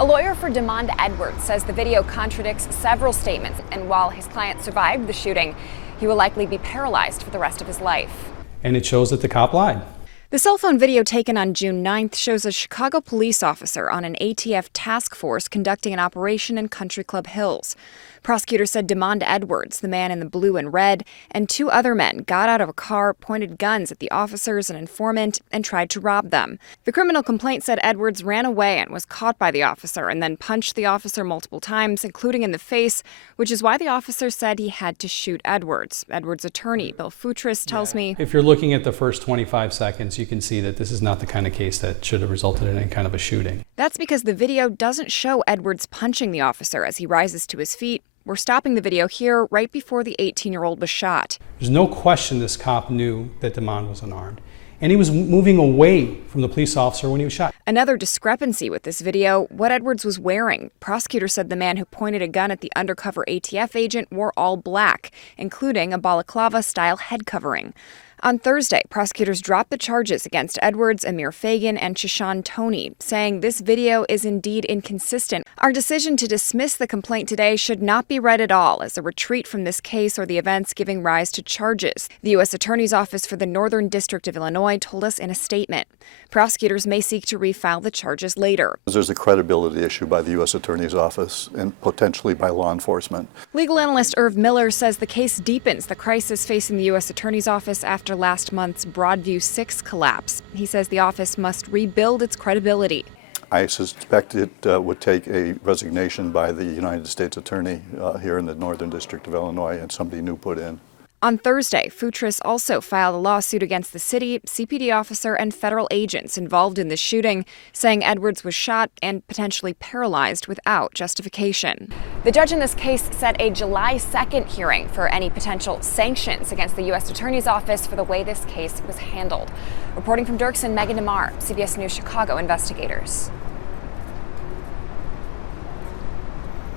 A lawyer for Demond Edwards says the video contradicts several statements, and while his client survived the shooting, he will likely be paralyzed for the rest of his life. And it shows that the cop lied. The cell phone video taken on June 9th shows a Chicago police officer on an ATF task force conducting an operation in Country Club Hills. Prosecutors said Demond Edwards, the man in the blue and red, and two other men got out of a car, pointed guns at the officers and informant, and tried to rob them. The criminal complaint said Edwards ran away and was caught by the officer and then punched the officer multiple times, including in the face, which is why the officer said he had to shoot Edwards. Edwards' attorney, Bill Futris, tells me, if you're looking at the first 25 seconds, you can see that this is not the kind of case that should have resulted in any kind of a shooting. That's because the video doesn't show Edwards punching the officer as he rises to his feet. We're stopping the video here right before the 18-year-old was shot. There's no question this cop knew that Demond was unarmed, and he was moving away from the police officer when he was shot. Another discrepancy with this video, what Edwards was wearing. Prosecutors said the man who pointed a gun at the undercover ATF agent wore all black, including a balaclava-style head covering. On Thursday, prosecutors dropped the charges against Edwards, Amir Fagan, and Shishan Toney, saying this video is indeed inconsistent. Our decision to dismiss the complaint today should not be read at all as a retreat from this case or the events giving rise to charges, the U.S. Attorney's Office for the Northern District of Illinois told us in a statement. Prosecutors may seek to refile the charges later. There's a credibility issue by the U.S. Attorney's Office and potentially by law enforcement. Legal analyst Irv Miller says the case deepens the crisis facing the U.S. Attorney's Office after last month's Broadview 6 collapse. He says the office must rebuild its credibility. I suspect it would take a resignation by the United States Attorney here in the Northern District of Illinois and somebody new put in. On Thursday, Futris also filed a lawsuit against the city, CPD officer, and federal agents involved in the shooting, saying Edwards was shot and potentially paralyzed without justification. The judge in this case set a July 2nd hearing for any potential sanctions against the U.S. Attorney's Office for the way this case was handled. Reporting from Dirksen, Megan DeMar, CBS News Chicago investigators.